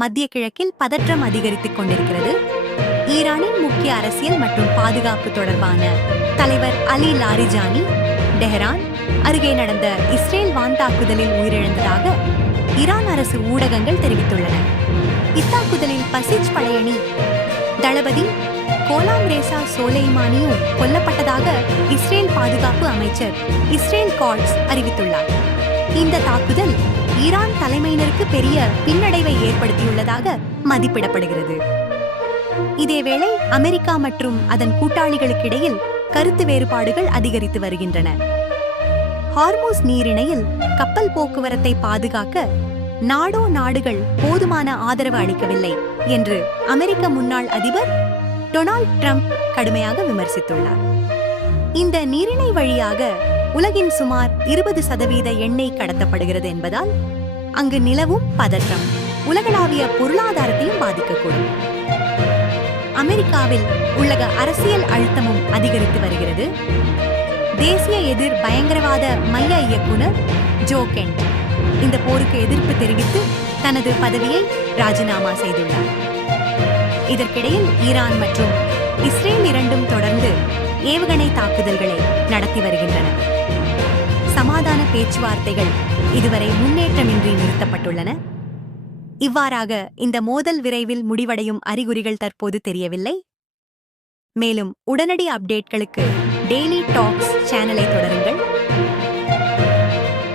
மத்திய கிழக்கில் பதற்றம் அதிகரித்துக் கொண்டிருக்கிறது. ஈரானின் முக்கிய அரசியல் மற்றும் பாதுகாப்பு தொடர்பான தலைவர் அலி லாரிஜானி டெஹரான் அருகே நடந்த இஸ்ரேல் வான்தாக்குதலில் உயிரிழந்ததாக ஈரான் அரசு ஊடகங்கள் தெரிவித்துள்ளன. இத்தாக்குதலில் பசிஜ் படையணி தளபதி கோலாம் ரேசா சோலைமானியும் கொல்லப்பட்டதாக இஸ்ரேல் பாதுகாப்பு அமைச்சர் இஸ்ரேல் காட்ஸ் அறிவித்துள்ளார். இந்த தாக்குதல் ஈரான் தலைமையினருக்கு பெரிய பின்னடைவை ஏற்படுத்தியுள்ளதாக மதிப்பிடப்படுகிறது. இதேவேளை அமெரிக்கா மற்றும் அதன் கூட்டாளிகளுக்கிடையில் கருத்து வேறுபாடுகள் அதிகரித்து வருகின்றன. ஹார்மூஸ் நீரிணையில் கப்பல் போக்குவரத்தை பாதுகாக்க நாடுகள் போதுமான ஆதரவு அளிக்கவில்லை என்று அமெரிக்க முன்னாள் அதிபர் டொனால்ட் ட்ரம்ப் கடுமையாக விமர்சித்துள்ளார். இந்த நீரிணை வழியாக உலகின் சுமார் 20% எண்ணெய் கடத்தப்படுகிறது என்பதால் அங்கு நிலவும் பதற்றம் உலகளாவிய பொருளாதாரத்தையும் பாதிக்கக்கூடும். அமெரிக்காவில் உலக அரசியல் அழுத்தமும் அதிகரித்து வருகிறது. தேசிய எதிர் பயங்கரவாத மைய இயக்குனர் ஜோ கென்ட் இந்த போருக்கு எதிர்ப்பு தெரிவித்து தனது பதவியை ராஜினாமா செய்துள்ளார். இதற்கிடையில் ஈரான் மற்றும் இஸ்ரேல் இரண்டும் தொடர்ந்து ஏவுகணை தாக்குதல்களை நடத்தி வருகின்றன. சமாதான பேச்சுவார்த்தைகள் இதுவரை முன்னேற்றமின்றி நிறுத்தப்பட்டுள்ளன. இவ்வாறாக இந்த மோதல் விரைவில் முடிவடையும் அறிகுறிகள் தற்போது தெரியவில்லை. மேலும் உடனடி அப்டேட்களுக்கு டெய்லி டாக்ஸ் சேனலை தொடருங்கள்.